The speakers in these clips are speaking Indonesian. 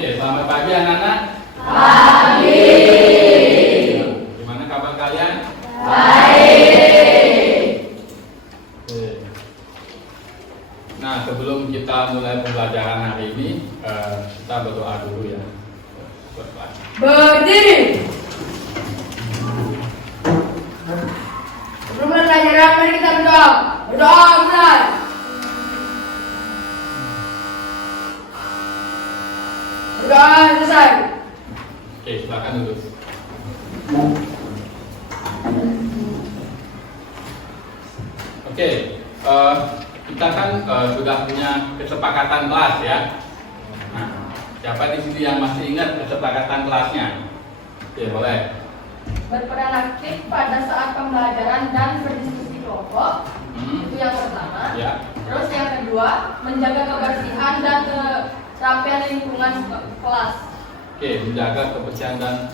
Oke, selamat pagi anak-anak. Pagi. Gimana kabar kalian? Baik. Oke. Nah, sebelum kita mulai pembelajaran hari ini, kita berdoa dulu ya. Berdiri. Sebelum mulai pelajaran, mari kita berdoa. Berdoa mulai. Berdoa selesai. Oke, silakan duduk. Oke, kita kan sudah punya kesepakatan kelas ya. Nah, siapa di sini yang masih ingat kesepakatan kelasnya? Oke, boleh. Berperan aktif pada saat pembelajaran dan berdiskusi kelompok. Itu yang pertama. Ya. Terus yang kedua, menjaga kebersihan dan kerapian lingkungan kelas. Oke, menjaga kebersihan dan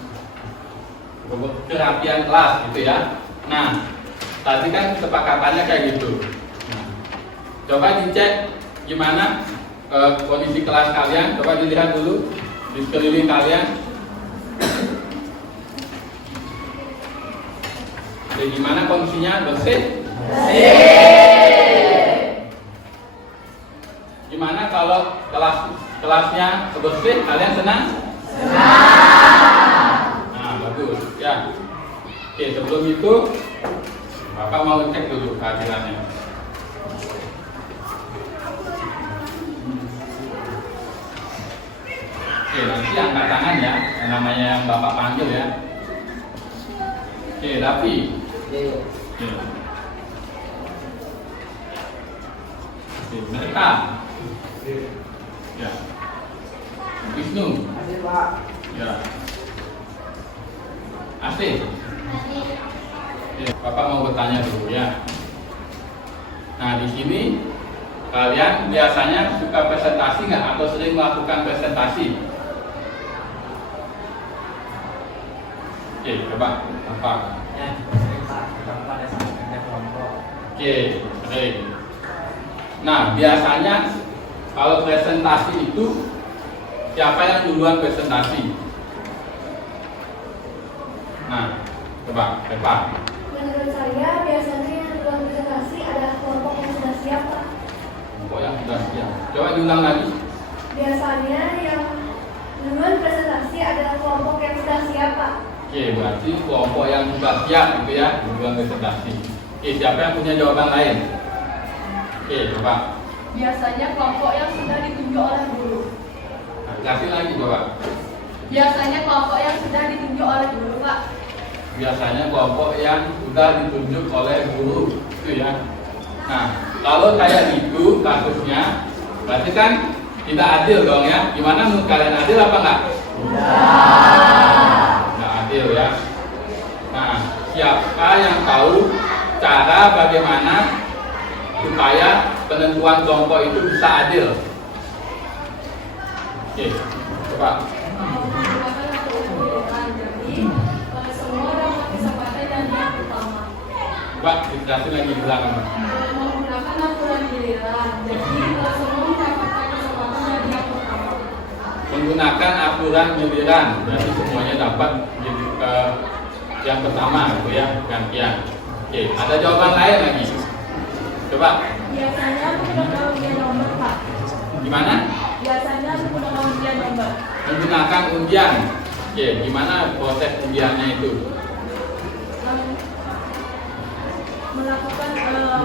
kerapian kelas gitu ya. Nah, tadi kan kesepakatannya kayak gitu. Nah, coba dicek gimana kondisi kelas kalian. Coba dilihat dulu di sekeliling kalian. Jadi gimana kondisinya? Bersih? Gimana kalau kelasnya bersih? Kalian senang? Nah, bagus ya. Oke, sebelum itu Bapak mau cek dulu kehadirannya. Oke, nanti angkat tangan ya, yang namanya yang Bapak panggil ya. Oke, Davi. Oke, Mereka. Ya. Wisnu. Ya. Asik. Bapak mau bertanya dulu ya. Nah, di sini kalian biasanya suka presentasi nggak atau sering melakukan presentasi? Oke, coba apa? Oke, baik. Nah, biasanya kalau presentasi itu siapa yang duluan presentasi? Nah, coba, Eva. Menurut saya, biasanya yang duluan presentasi adalah kelompok yang sudah siap, Pak. Kelompok yang sudah siap. Coba diulang lagi. Biasanya yang duluan presentasi adalah kelompok yang sudah siap, Pak. Oke, berarti kelompok yang sudah siap gitu ya, duluan presentasi. Oke, siapa yang punya jawaban lain? Oke, coba. Biasanya kelompok yang sudah ditunjuk oleh guru. Nah, kasih lagi coba. Biasanya kelompok yang sudah ditunjuk oleh guru, Pak. Biasanya kelompok yang sudah ditunjuk oleh guru, itu ya. Nah, kalau kayak gitu kasusnya, berarti kan tidak adil dong ya. Gimana menurut kalian, adil apa enggak? Tidak adil ya. Nah, siapa yang tahu cara bagaimana supaya penentuan kelompok itu bisa adil? Oke, coba. Menggunakan aturan giliran. Jadi, semua dapat kesempatan dan yang pertama. Coba dijelasin lagi di belakang. Menggunakan aturan giliran. Jadi, semua mendapatkan kesempatan dan yang pertama. Menggunakan aturan giliran, berarti semuanya dapat jadi yang pertama gitu ya, gantian. Oke, ada jawaban lain lagi. Coba. Biasanya menggunakan undian nomor, Pak. Gimana? Biasanya menggunakan undian nomor. Menggunakan undian. Oke, gimana proses undiannya itu? Melakukan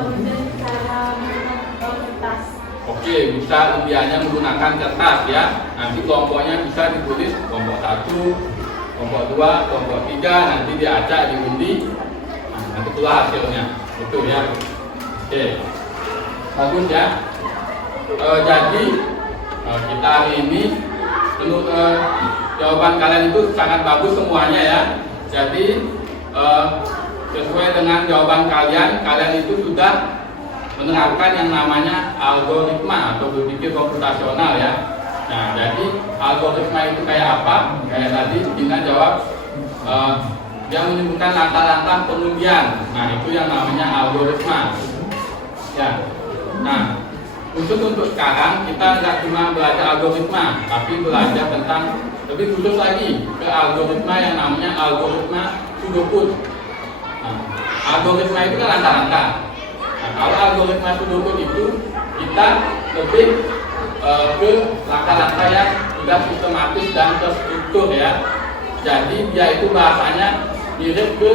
undian secara menggunakan kertas. Oke, bisa undiannya menggunakan kertas ya. Nanti kelompoknya bisa ditulis kelompok 1, kelompok 2, kelompok 3, nanti diacak, diundi. Nah, nanti keluar hasilnya. Itu ya. Oke. Bagus ya. Jadi kita hari ini jawaban kalian itu sangat bagus semuanya ya. Jadi sesuai dengan jawaban kalian itu sudah menerapkan yang namanya algoritma atau berpikir komputasional ya. Nah, jadi algoritma itu kayak apa? Kayak tadi Dina jawab yang menyebutkan langkah-langkah pengundian. Nah, itu yang namanya algoritma. Ya. Nah, mungkin khusus untuk sekarang kita nggak cuma belajar algoritma, tapi belajar tentang lebih khusus lagi ke algoritma yang namanya algoritma pseudocode. Nah, algoritma itu kan rangka-rangka. Nah, kalau algoritma pseudocode itu kita lebih ke langkah-langkah yang sudah sistematis dan terstruktur ya. Jadi dia itu bahasanya mirip ke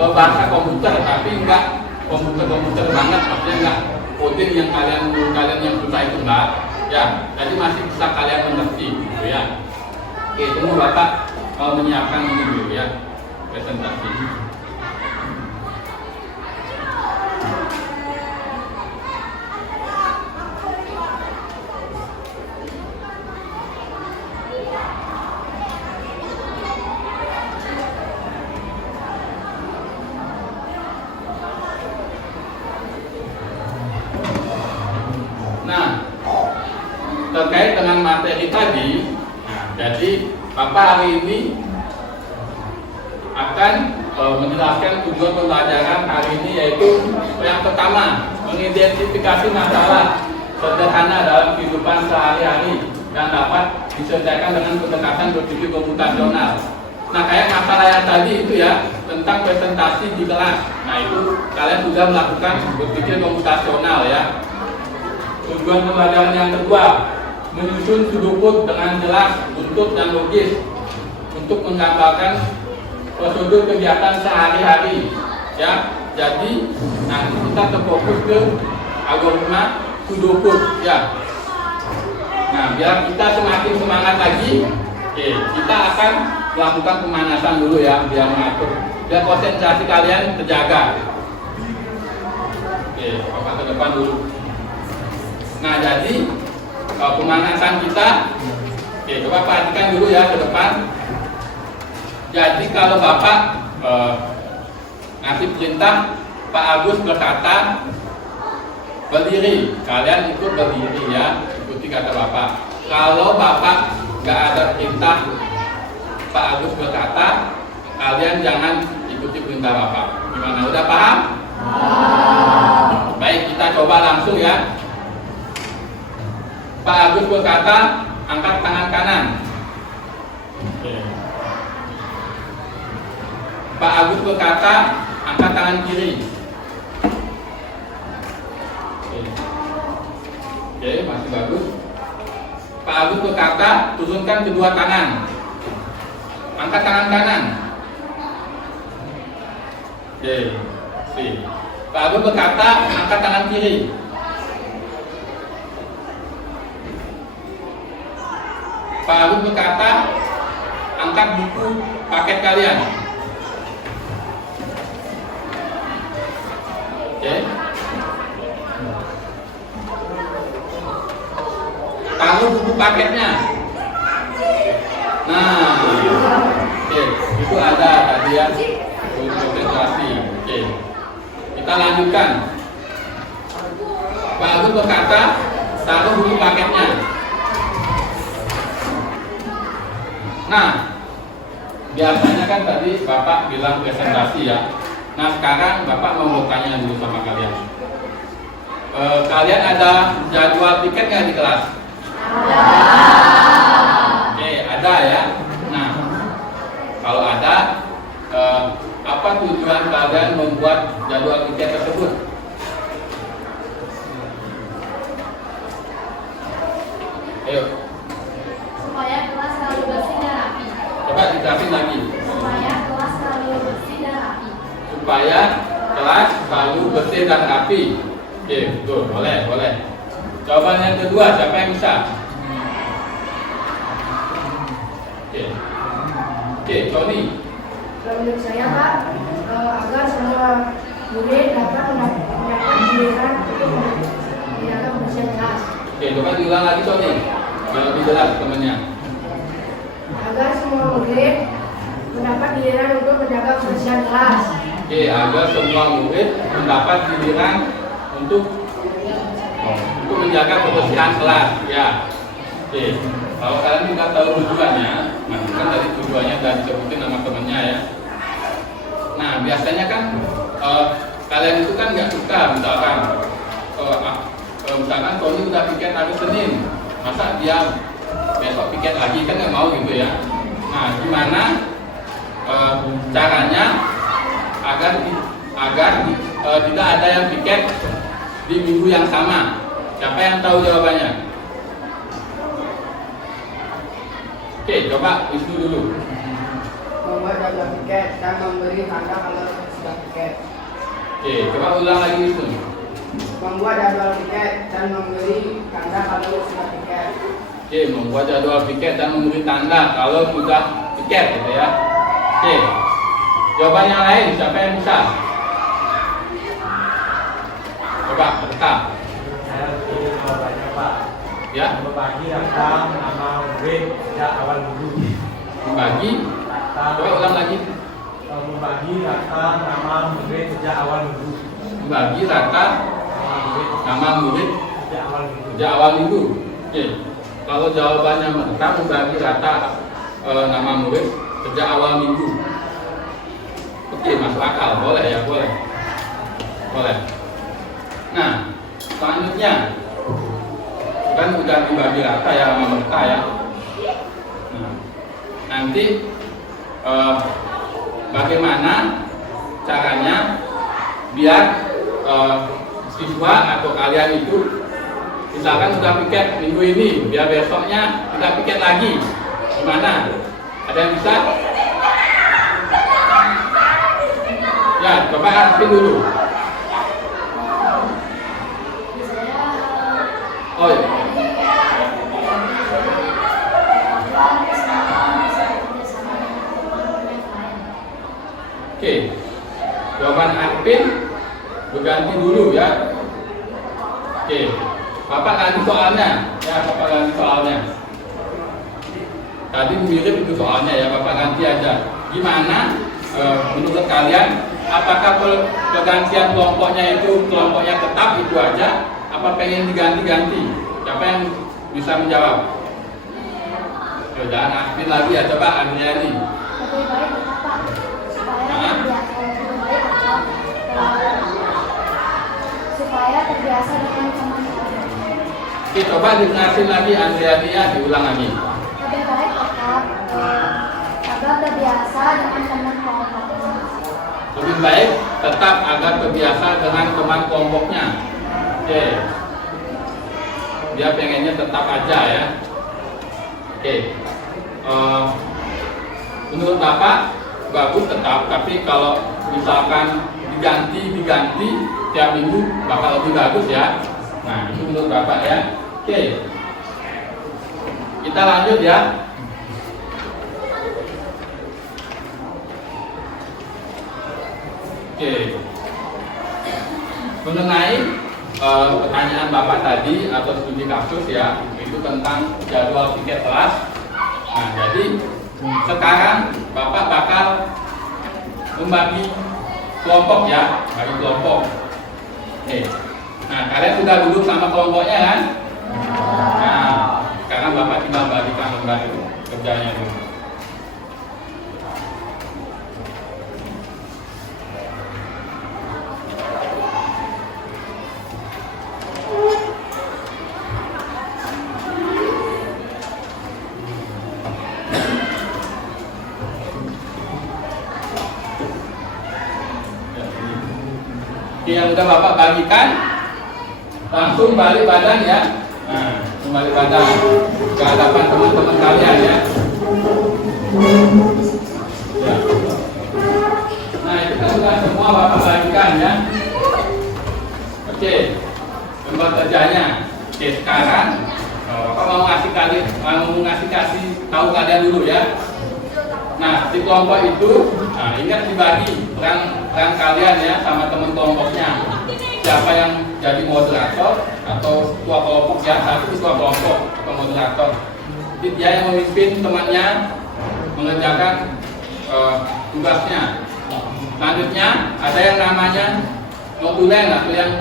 bahasa komputer, tapi enggak komputer banget, maksudnya enggak coding yang kalian yang susah itu enggak. Ya, jadi masih bisa kalian mengerti gitu ya. Oke, tunggu Bapak menyiapkan ini dulu ya, presentasi. Nah, terkait dengan materi tadi, nah, jadi Bapak hari ini akan menjelaskan tujuan pembelajaran hari ini, yaitu yang pertama, mengidentifikasi masalah sederhana dalam kehidupan sehari-hari yang dapat diselesaikan dengan pendekatan berpikir komputasional. Nah, kayak masalah yang tadi itu ya, tentang presentasi di kelas. Nah, itu kalian sudah melakukan berpikir komputasional ya. Tujuan pembelajaran yang kedua, menyusun pseudocode dengan jelas, buntut dan logis untuk menggambarkan prosedur kegiatan sehari-hari. Ya, jadi nanti kita terfokus ke algoritma pseudocode. Ya. Nah, biar kita semakin semangat lagi, kita akan melakukan pemanasan dulu ya, biar mengatur, biar konsentrasi kalian terjaga. Bapak ke depan dulu. Nah, jadi pemanasan kita, coba perhatikan dulu ya ke depan. Jadi kalau Bapak ngasih perintah, Pak Agus berkata berdiri, kalian ikut berdiri ya, ikuti kata Bapak. Kalau Bapak nggak ada perintah, Pak Agus berkata, kalian jangan ikuti perintah Bapak. Gimana, udah paham? Baik, kita coba langsung ya. Pak Agus berkata, angkat tangan kanan. Pak Agus berkata, angkat tangan kiri. Oke, masih bagus. Pak Agus berkata, turunkan kedua tangan. Angkat tangan kanan. Oke, Pak Agus berkata, angkat tangan kiri. Pak Agus berkata, angkat buku paket kalian. Oke. Taruh buku paketnya. Nah, oke, itu ada tadi ya, konsentrasi. Oke, kita lanjutkan. Pak Agus berkata, taruh buku paketnya. Nah, biasanya kan tadi Bapak bilang presentasi ya. Nah, sekarang Bapak mau bertanya dulu sama kalian. Kalian ada jadwal tiket nggak di kelas? Oke, ada ya. Nah, kalau ada, apa tujuan kalian membuat jadwal tiket tersebut? Ayo. Supaya kelas selalu bersih dan rapi. Coba dijelasin lagi. Supaya kelas selalu bersih dan rapi. Supaya kelas selalu bersih dan rapi. Oke, betul, boleh. Jawaban yang kedua, siapa yang bisa? Oke, Tony. Menurut saya Pak, agar semua murid dapat mendapat giliran untuk menjaga kebersihan kelas. Oke, coba diulang lagi Tony, biar lebih jelas temannya. Agar semua murid mendapat giliran untuk menjaga kebersihan kelas. Oke, agar semua murid mendapat giliran untuk menjaga kebersihan kelas. Ya. Oke, kalau kalian tidak tahu tujuannya, nah kan tadi tujuannya dan disebutin nama temannya ya. Nah, biasanya kan kalian itu kan nggak suka misalkan misalkan Tony udah piket hari Senin, masa dia besok piket lagi, kan nggak mau gitu ya. Nah, gimana caranya agar tidak ada yang piket di minggu yang sama? Siapa yang tahu jawabannya? Oke, coba Wisnu dulu. Membuat jadwal piket dan memberi tanda kalau sudah piket. Oke, coba ulang lagi Wisnu. Membuat jadwal piket dan memberi tanda kalau sudah piket. Oke, membuat jadwal piket dan memberi tanda kalau sudah piket gitu ya. Oke, jawaban yang lain siapa yang bisa? Coba rekam. Saya pilih jawabannya Pak. Ya, Membagi data nama murid sejak awal minggu. membagi. Coba ulang lagi. Membagi data nama murid sejak awal minggu. Membagi rata nama murid Sejak awal minggu. sejak awal minggu. Oke, kalau jawabannya mereka membagi rata nama murid sejak awal minggu. Oke, masuk akal, boleh ya, boleh. Nah, selanjutnya kan udah dibagi rata ya sama mereka ya. Nah, nanti bagaimana caranya biar siswa atau kalian itu misalkan sudah piket minggu ini, biar besoknya kita piket lagi, gimana? Ada yang bisa? Ya, coba Arvin dulu. Oh iya. Oke, jawaban Arvin berganti dulu ya. Oke, Bapak ganti soalnya. Ya, Bapak ganti soalnya. Tadi mirip itu soalnya ya, Bapak ganti aja. Gimana menurut kalian? Apakah pergantian kelompoknya itu kelompoknya tetap itu aja? Apa pengen diganti-ganti? Siapa yang bisa menjawab? Jangan Arvin lagi ya, coba Andriani. Lebih baik apa? Supaya terbiasa dengan teman-teman. Oke, coba dijelasin lagi Andriani ya, diulang lagi. Lebih baik tetap agar terbiasa dengan teman kelompoknya. Lebih baik tetap agar terbiasa dengan teman kelompoknya. Oke. Dia pengennya tetap aja ya. Oke. Menurut Bapak bagus tetap, tapi kalau misalkan diganti tiap minggu bakal lebih bagus ya. Nah, itu menurut Bapak ya. Oke. Kita lanjut ya. Oke. Mengenai pertanyaan Bapak tadi atau studi kasus ya, itu tentang jadwal piket kelas. Nah, jadi sekarang Bapak bakal membagi kelompok ya, bagi kelompok. Oke. Nah, kalian sudah duduk sama kelompoknya kan? Nah, sekarang Bapak tinggal bagikan lembar itu kerjanya dulu. Yang udah Bapak bagikan langsung balik badan ya. Nah, kembali badan ke hadapan teman-teman kalian ya. Ya. Nah, itu kan sudah semua Bapak bagikan ya. Oke, lembar kerjanya. Oke, sekarang Bapak mau kasih tahu kalian dulu ya. Nah, di kelompok itu, nah, ingat dibagi peran kalian ya sama teman kelompoknya. Siapa yang jadi moderator atau ketua kelompok ya, satu ketua kelompok atau moderator. Jadi dia yang memimpin temannya mengerjakan tugasnya. Selanjutnya ada yang namanya notulen atau yang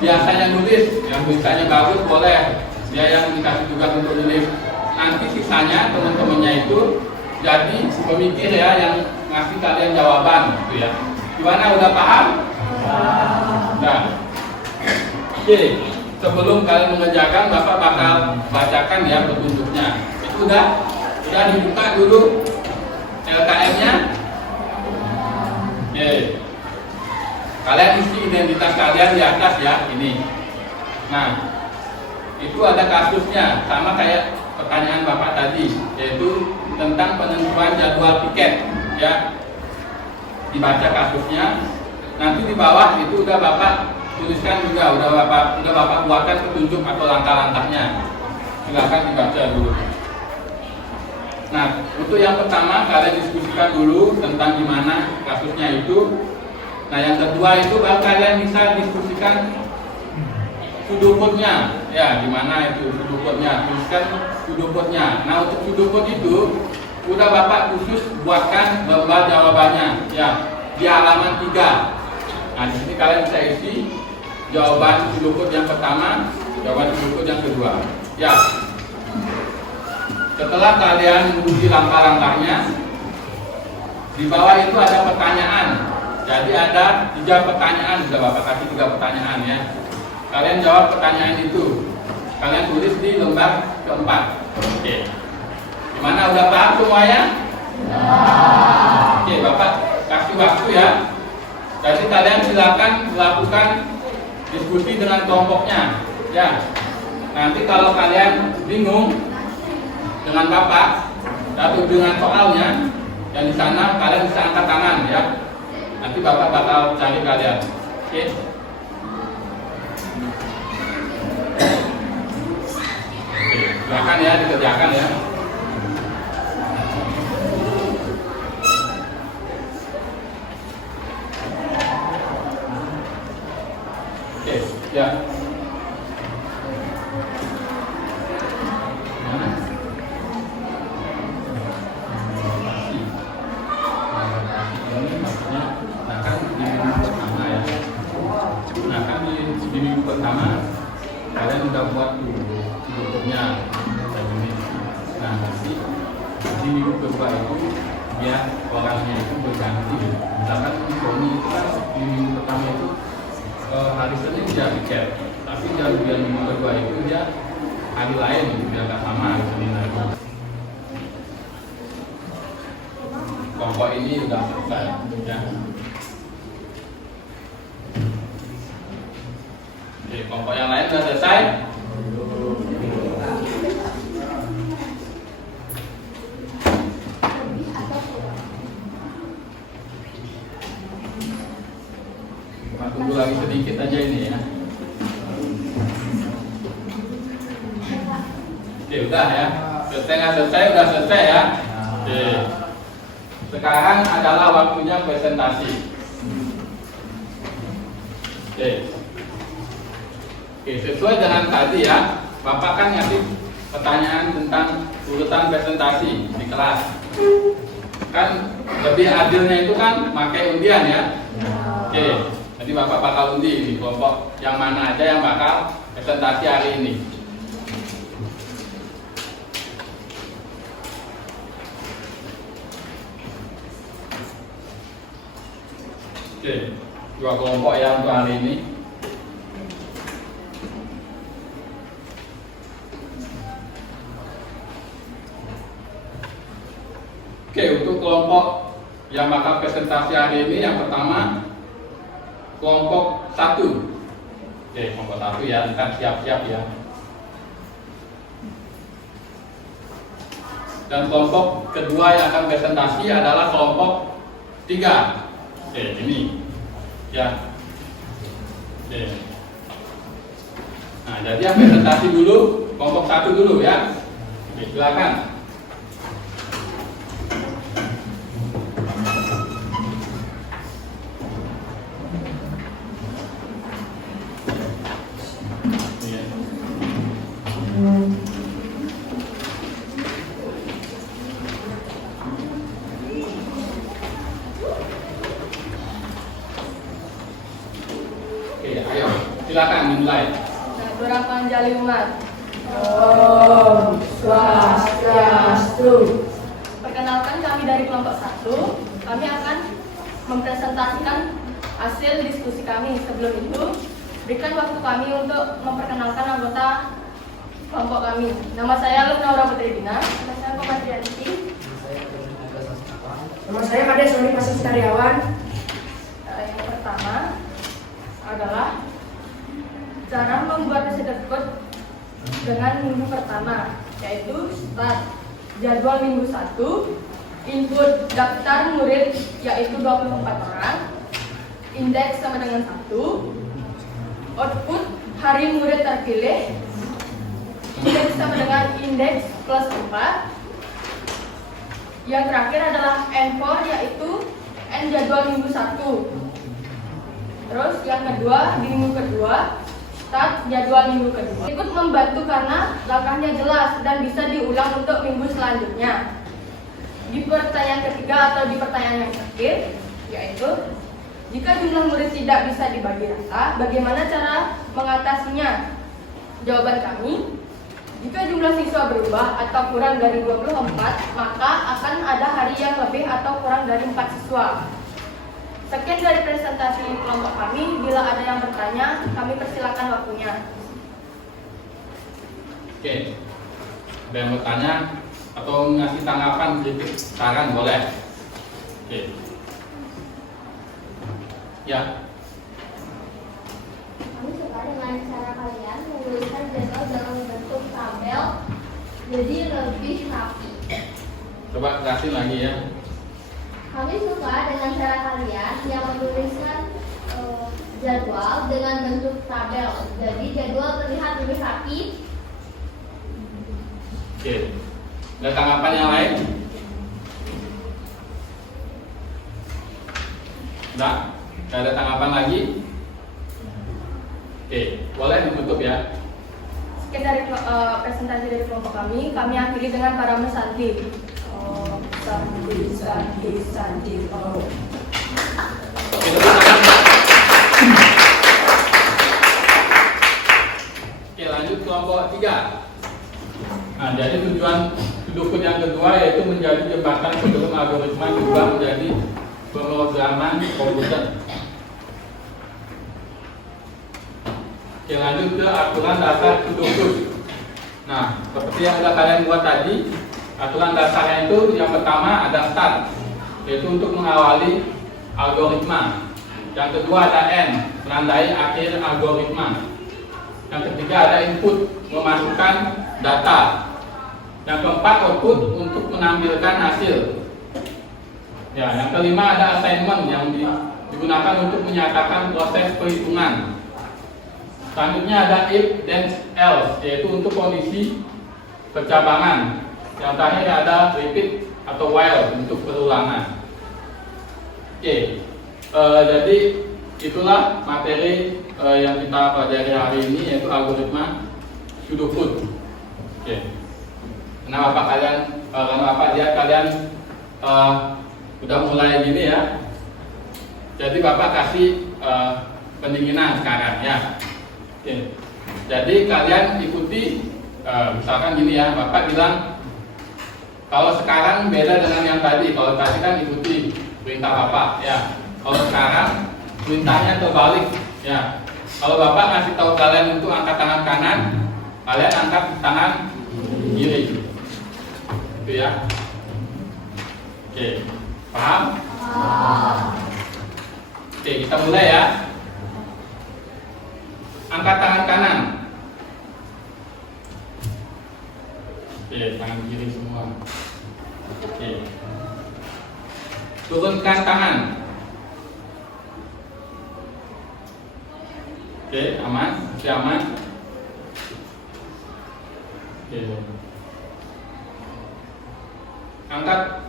biasanya nulis, yang tulisannya bagus boleh dia yang dikasih tugas untuk nulis. Nanti sisanya teman-temannya itu jadi pemikir ya yang ngasih kalian jawaban gitu ya. Gimana, udah paham? Nah, oke. sebelum kalian mengerjakan, Bapak bakal bacakan ya petunjuknya. Itu udah dibuka dulu LKM-nya. Kalian isi identitas kalian di atas ya, ini. Nah, itu ada kasusnya, sama kayak pertanyaan Bapak tadi, yaitu tentang penentuan jadwal tiket ya. Dibaca kasusnya, nanti di bawah itu udah Bapak tuliskan juga, udah Bapak buatkan petunjuk atau langkah-langkahnya. Silakan dibaca dulu. Nah, untuk yang pertama kalian diskusikan dulu tentang gimana kasusnya itu. Nah, yang kedua itu baru kalian bisa diskusikan suduputnya, ya gimana itu suduputnya, tuliskan suduputnya. Nah, untuk suduput itu udah Bapak khusus buatkan lembar jawabannya, ya di halaman 3. Nah, di sini kalian bisa isi jawaban suduput yang pertama, jawaban suduput yang kedua, ya. Setelah kalian menguji langkah-langkahnya, di bawah itu ada pertanyaan. Jadi ada 3 pertanyaan, sudah Bapak kasih 3 pertanyaan ya. Kalian jawab pertanyaan itu. Kalian tulis di lembar keempat. Oke. Gimana, udah paham semuanya? Oke, Bapak kasih waktu ya. Jadi kalian silakan melakukan diskusi dengan kelompoknya. Ya. Nanti kalau kalian bingung dengan Bapak atau dengan soalnya, dan di sana kalian bisa angkat tangan ya. Nanti Bapak bakal cari kalian. Oke. Silakan ya, dikerjakan ya. Oke, ya. Pertama, kalian udah buat sudutnya. Nah, nanti di minggu kedua itu biar orangnya itu berganti. Misalkan di Sony itu kan di minggu pertama itu hari Senin dia tiket, tapi di minggu kedua itu dia hari lain, itu biar nggak sama hari Senin lagi. Kelompok ini udah selesai ya. Oke, kelompok yang lain sudah selesai. Tunggu lagi sedikit aja ini ya. Oke, udah ya. Selesai ya. Oke. Sekarang adalah waktunya presentasi. Oke. Oke, sesuai dengan tadi ya, Bapak kan ngasih pertanyaan tentang urutan presentasi di kelas. Kan lebih adilnya itu kan pakai undian ya. Oke, jadi Bapak bakal undi di kelompok yang mana aja yang bakal presentasi hari ini. Oke, 2 kelompok yang untuk hari ini. Oke, untuk kelompok yang bakal presentasi hari ini, yang pertama kelompok 1. Oke, kelompok 1 ya, ntar siap-siap ya. Dan kelompok kedua yang akan presentasi adalah kelompok 3. Oke, ini ya. Oke. Nah, jadi yang presentasi dulu kelompok 1 dulu ya. Oke, silakan. Silakan dimulai. Surah Panjali Umat. Om Swastiastu. Perkenalkan, kami dari kelompok 1. Kami akan mempresentasikan hasil diskusi kami. Sebelum itu, berikan waktu kami untuk memperkenalkan anggota kelompok kami. Nama saya Luna Putri Dina. Nama saya Komadrianti. Nama saya Kade Sony Pasang Sariawan. Yang pertama adalah cara membuat research code dengan minggu pertama, yaitu start, jadwal minggu 1, input daftar murid yaitu 24 orang, indeks sama dengan 1, output hari murid terpilih, indeks sama dengan indeks plus 4. Yang terakhir adalah N4 yaitu N jadwal minggu 1. Terus yang kedua, di minggu kedua start jadwal minggu kedua. Ikut membantu karena langkahnya jelas dan bisa diulang untuk minggu selanjutnya. Di pertanyaan ketiga atau di pertanyaan yang terakhir, yaitu jika jumlah murid tidak bisa dibagi rata, bagaimana cara mengatasinya? Jawaban kami, jika jumlah siswa berubah atau kurang dari 24, maka akan ada hari yang lebih atau kurang dari 4 siswa. Sekian dari presentasi kelompok kami. Bila ada yang bertanya, kami persilakan waktunya. Oke, ada yang bertanya atau ngasih tanggapan sedikit, saran boleh. Oke. Ya. Kami suka dengan cara kalian menuliskan jadwal dalam bentuk tabel, jadi lebih rapi. Coba jelasin lagi ya. Kami suka dengan cara kalian yang menuliskan jadwal dengan bentuk tabel, jadi jadwal terlihat lebih rapi. Oke. Ada tanggapan yang lain? Enggak? Tidak ada tanggapan lagi? Oke, boleh ditutup ya. Sekian dari presentasi dari kelompok kami. Kami akhiri dengan para mesanti. Santi. Oke, tepuk tangan. Oke, lanjut kelompok 3. Nah, jadi tujuan dukun yang kedua yaitu menjadi jembatan sebelum algoritma berubah menjadi pemrograman komputer. Oke, lanjut ke aturan dasar dukun. Nah, seperti yang sudah kalian buat tadi, aturan dasarnya itu yang pertama ada start, yaitu untuk mengawali algoritma. Yang kedua ada N, menandai akhir algoritma. Yang ketiga ada input, memasukkan data. Yang keempat output, untuk menampilkan hasil. Ya, yang kelima ada assignment yang digunakan untuk menyatakan proses perhitungan. Selanjutnya ada if then else, yaitu untuk kondisi percabangan. Yang terakhir ada repeat atau while untuk perulangan. Oke, jadi itulah materi yang kita pelajari hari ini, yaitu algoritma pseudocode. Oke. Kenapa lihat kalian udah mulai gini ya? Jadi Bapak kasih pendinginan sekarang ya. Oke. Jadi kalian ikuti, misalkan gini ya, Bapak bilang kalau sekarang beda dengan yang tadi. Kalau tadi kan ikuti perintah Bapak ya. Kalau sekarang perintahnya terbalik ya. Kalau Bapak ngasih tahu kalian untuk angkat tangan kanan, kalian angkat tangan kiri. Itu ya. Oke, paham? Oke, kita mulai ya. Angkat tangan kanan. Oke, tangan kiri semua. Oke. Turunkan tangan. Oke, aman? Masih aman? Oke. Angkat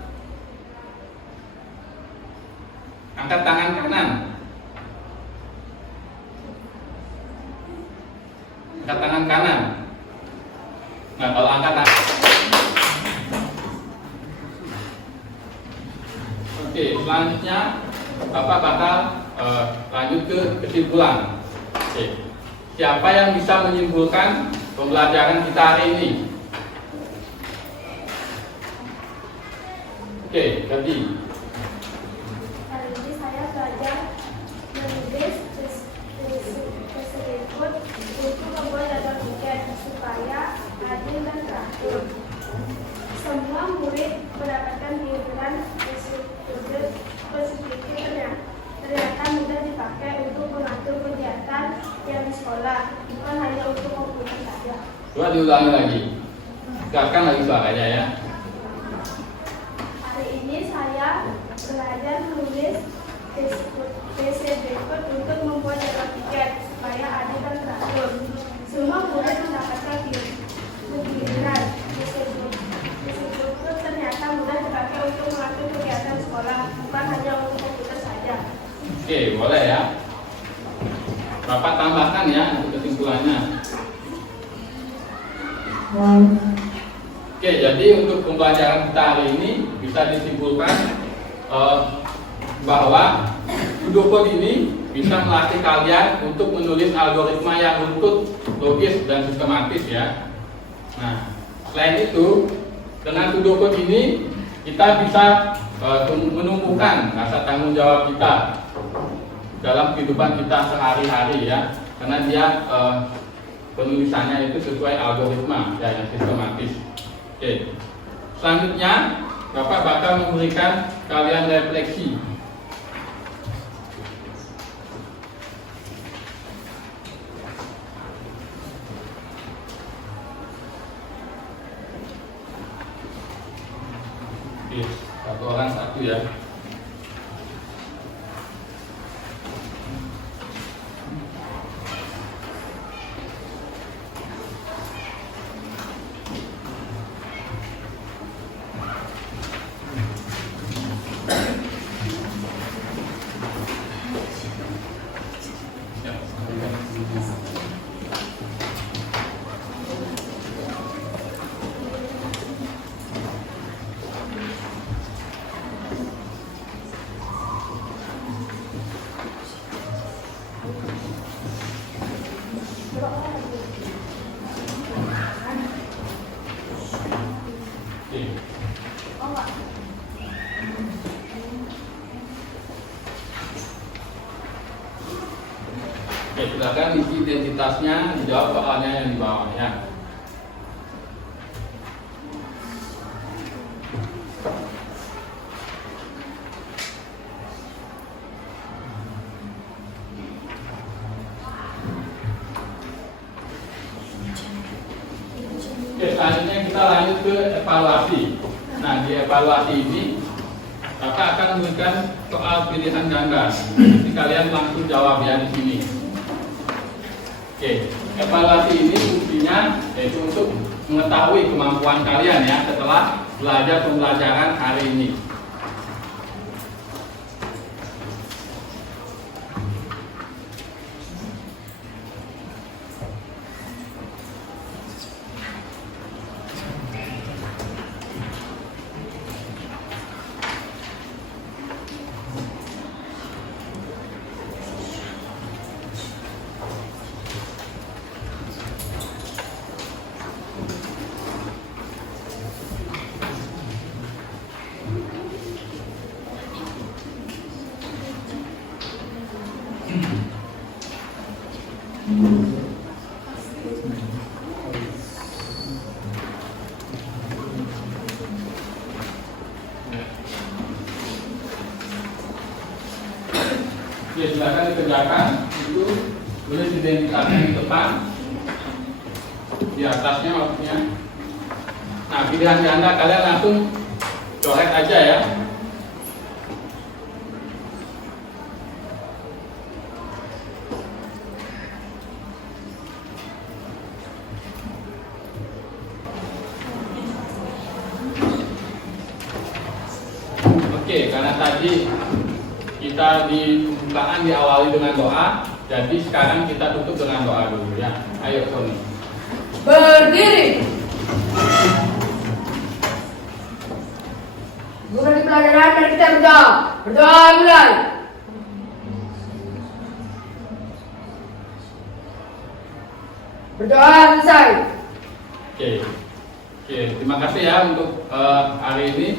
tangan kanan. Angkat tangan kanan. Nah, kalau angkat tangan. Oke, selanjutnya Bapak bakal lanjut ke kesimpulan. Oke. Siapa yang bisa menyimpulkan pembelajaran kita hari ini? Oke, jadi Hari ini saya belajar menulis presentasi bukan hanya untuk komputer saja. Coba diulangi lagi. Tegaskan lagi suaranya ya. Hari ini saya belajar menulis PCB code untuk membuat jadwal tiket supaya adil dan teratur. Semua murid mendapatkan pilihan. PCB code ternyata mudah dipakai untuk mengatur kegiatan sekolah, bukan hanya untuk komputer saja. Oke, boleh ya. Bapak tambahkan ya untuk kesimpulannya. Oke, jadi untuk pembelajaran kita hari ini bisa disimpulkan bahwa pseudocode ini bisa melatih kalian untuk menulis algoritma yang runtut, logis, dan sistematis ya. Nah, selain itu, dengan pseudocode ini kita bisa menumbuhkan rasa tanggung jawab kita dalam kehidupan kita sehari-hari ya, karena dia penulisannya itu sesuai algoritma ya, yang sistematis. Oke, selanjutnya Bapak bakal memberikan kalian refleksi. Oke, satu orang satu ya. Oke, silakan isi identitasnya, dijawab soalnya yang di bawahnya. Oke, selanjutnya kita lanjut ke evaluasi. Nah, di evaluasi ini Kakak akan memberikan soal pilihan ganda. Jadi kalian langsung jawab ya di sini. Oke, evaluasi ini fungsinya yaitu untuk mengetahui kemampuan kalian ya setelah belajar pembelajaran hari ini. Ya, silakan dikerjakan. Itu tulis identitasnya di depan, di atasnya maksudnya. Nah, pilihan ganda kalian langsung coret aja ya. Oke, karena tadi kita di pembukaan diawali dengan doa, jadi sekarang kita tutup dengan doa dulu ya. Ayo Tony. Berdiri. Mulai pelajaran dan kita berdoa. Berdoa mulai. Berdoa selesai. Oke, terima kasih ya untuk hari ini.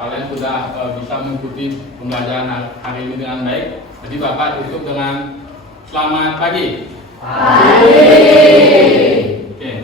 Kalian sudah bisa mengikuti pembelajaran hari ini dengan baik. Jadi Bapak tutup dengan selamat pagi. Pagi.